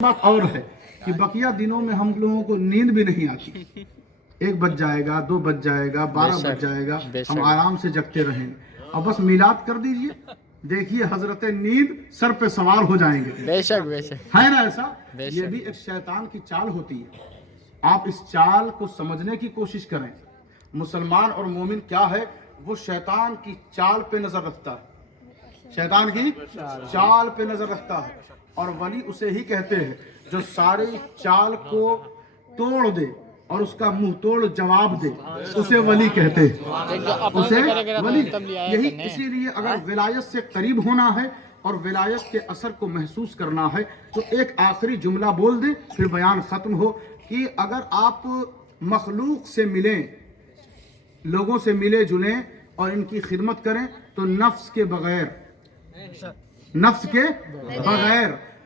बात और है कि बकिया दिनों में हम लोगों को नींद भी नहीं आती। 1 बज जाएगा, 2 बज जाएगा, 12 बज जाएगा, हम आराम से जगते रहेंगे और बस मिलाद कर दीजिए, देखिए हजरत नींद सर पे सवार हो जाएंगे। बेशक बेशक है ना ऐसा? ये भी एक शैतान की चाल होती है। आप इस चाल को समझने की कोशिश करें। मुसलमान और मोमिन क्या है, वो शैतान की चाल पे नजर रखता है, शैतान की चाल पे नजर रखता है। और वली उसे ही कहते हैं जो सारी चाल को तोड़ दे और उसका मुंह तोड़ जवाब दे, उसे वली कहते हैं, उसे वली। यही इसीलिए अगर विलायत से करीब होना है और विलायत के असर को महसूस करना है तो एक आखिरी जुमला बोल दें फिर बयान खत्म हो कि अगर आप मखलूक से मिलें, लोगों से मिले जुलें और इनकी खिदमत करें तो नफ्स के बगैर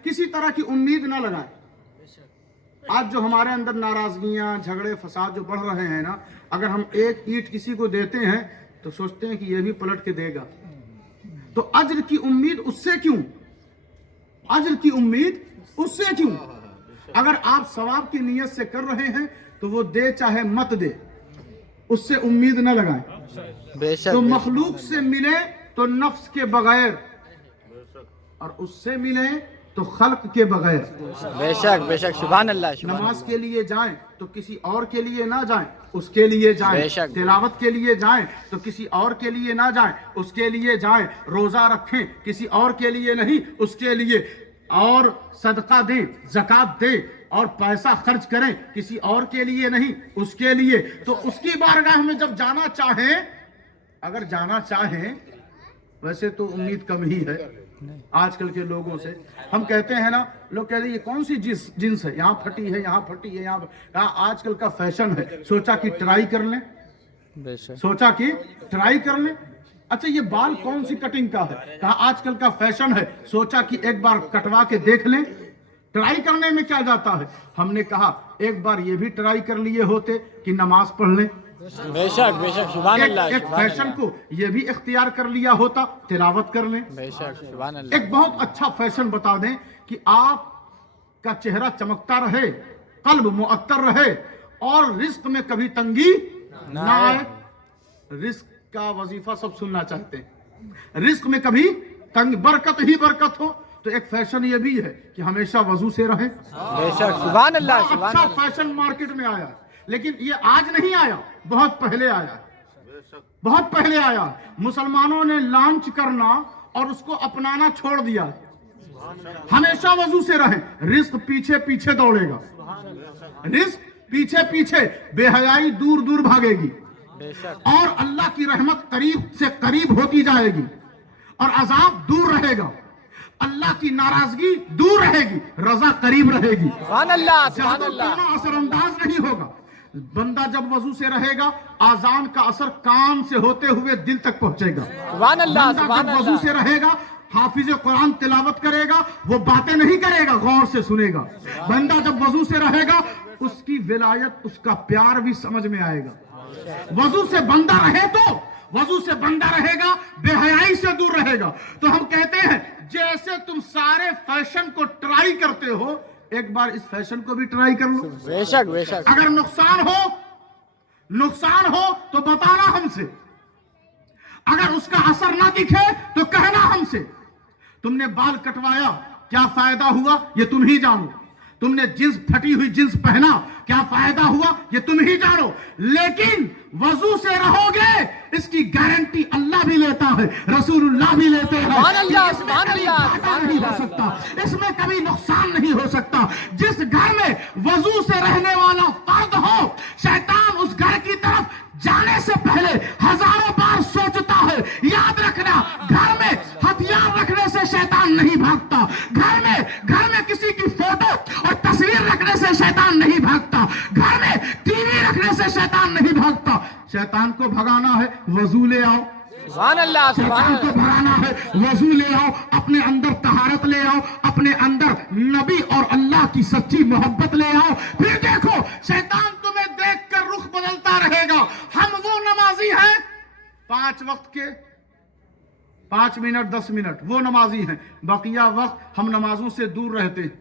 किसी तरह की उम्मीद ना लगाएं। आज जो हमारे अंदर नाराजगियां, झगड़े, फसाद जो बढ़ रहे हैं ना, अगर हम एक ईंट किसी को देते हैं तो सोचते हैं कि ये भी पलट के देगा, तो अज्र की उम्मीद उससे क्यों, अज्र की उम्मीद उससे क्यों? अगर आप सवाब की नीयत से कर रहे हैं तो वो दे चाहे मत दे, उससे उम्मीद न लगाएं। बेशक तो मखलूक से मिले तो नफ्स के बगैर और उससे मिले तो खल्क के बगैर। बेशक बेशक सुभान अल्लाह। नमाज के लिए जाएं तो किसी और के लिए ना जाएं, उसके लिए जाएं। तिलावत के लिए जाएं तो किसी और के लिए ना जाएं, उसके लिए जाएं। रोजा रखें किसी और के लिए नहीं, उसके लिए। और सदका दें, ज़कात दें और पैसा खर्च करें किसी और के लिए नहीं, उसके लिए। तो उसकी बारगाह में जब जाना चाहें, अगर जाना चाहें, वैसे तो उम्मीद कम ही है आजकल के लोगों से। हम कहते हैं ना, लोग कहते हैं ये कौन सी जिन्स है, यहाँ फटी है, यहाँ फटी है, यहाँ आजकल का फैशन है, सोचा कि ट्राई कर लें, सोचा कि ट्राई कर लें। अच्छा ये बाल कौन सी कटिंग का है, कहा आजकल का फैशन है, सोचा कि एक बार कटवा के देख लें। ट्राई करने में क्या जाता है? हमने कहा एक बार ये भी ट्राई कर लिए होते कि नमाज पढ़ लें। बेशक बेशक सुभान अल्लाह। एक फैशन को ये भी इख्तियार कर लिया होता, तिलावत कर लें। बेशक सुभान अल्लाह। एक बहुत अच्छा फैशन बता दें कि आपका चेहरा चमकता रहे, कल्ब मुअत्तर रहे और रिस्क में कभी तंगी ना आए। रिस्क का वजीफा सब सुनना चाहते हैं, रिस्क में कभी तंग, बरकत ही बरकत हो। तो एक फैशन ये भी है कि हमेशा वजू से रहे। बेशक सुभान अल्लाह। अच्छा फैशन मार्केट में आया, लेकिन ये आज नहीं आया, बहुत पहले आया, बहुत पहले आया। मुसलमानों ने लॉन्च करना और उसको अपनाना छोड़ दिया। हमेशा वजू से रहे, रिस्क पीछे पीछे दौड़ेगा, रिस्क पीछे पीछे, बेहयाई दूर दूर भागेगी और अल्लाह की रहमत करीब से करीब होती जाएगी और अजाब दूर रहेगा, अल्लाह की नाराजगी दूर रहेगी, रजा करीब रहेगी। सुभान अल्लाह सुभान अल्लाह। असरअंदाज नहीं होगा। बंदा जब वजू से रहेगा, आजान का असर कान से होते हुए दिल तक पहुंचेगा। सुभान अल्लाह सुभान अल्लाह। वजू से रहेगा, हाफिज कुरान तिलावत करेगा, वो बातें नहीं करेगा, गौर से सुनेगा। बंदा जब वजू से रहेगा, उसकी विलायत, उसका प्यार भी समझ में आएगा। वजू से बंदा रहे तो, वजू से बंदा रहेगा, बेहयाई से दूर रहेगा। तो हम कहते हैं जैसे तुम सारे फैशन को ट्राई करते हो, एक बार इस फैशन को भी ट्राई कर लो। बेशक बेशक। अगर नुकसान हो तो बताना हमसे, अगर उसका असर ना दिखे तो कहना हमसे। तुमने बाल कटवाया, क्या फायदा हुआ ये तुम ही जानो। तुमने जींस, फटी हुई जींस पहना, क्या फायदा हुआ ये तुम ही जानो। लेकिन वजू से रहोगे, इसकी गारंटी अल्लाह भी लेता है, रसूलुल्लाह भी लेते हैं। नहीं हो सकता, इसमें कभी नुकसान नहीं हो सकता। जिस घर में वजू से रहने वाला फर्द हो, शैतान उस घर की तरफ जाने से पहले हजारों बार सोचता है। याद रखना, घर में हथियार रखने से शैतान नहीं भागता, घर में किसी की फोटो और तस्वीर रखने से शैतान नहीं भागता, घर में टीवी रखने से शैतान नहीं भागता। शैतान को भगाना है, वजू ले आओ। सुभान अल्लाह सुभान को भगाना है, वजू ले आओ, अपने अंदर तहारत ले आओ, अपने अंदर नबी और अल्लाह की सच्ची मोहब्बत ले आओ। फिर देखो शैतान तुम्हें देखकर रुख बदलता रहेगा। हम वो नमाजी हैं 5 वक्त के, 5 मिनट 10 मिनट वो नमाजी हैं, बकिया वक्त हम नमाजों से दूर रहते हैं।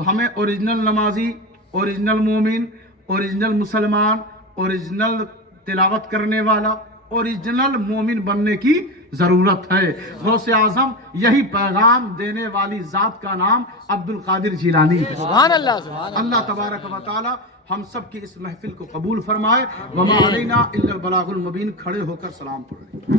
تو ہمیں اوریجنل نمازی، اوریجنل مومن، اوریجنل مسلمان، اوریجنل تلاوت کرنے والا، اوریجنل مومن بننے کی ضرورت ہے۔ غوث اعظم یہی پیغام دینے والی ذات کا نام عبد القادر جیلانی ہے۔ سبحان اللہ، سبحان اللہ۔ اللہ تبارک و تعالی ہم سب کی اس محفل کو قبول فرمائے۔ وما علینا الا البلاغ المبین۔ کھڑے ہو کر سلام پڑھیں۔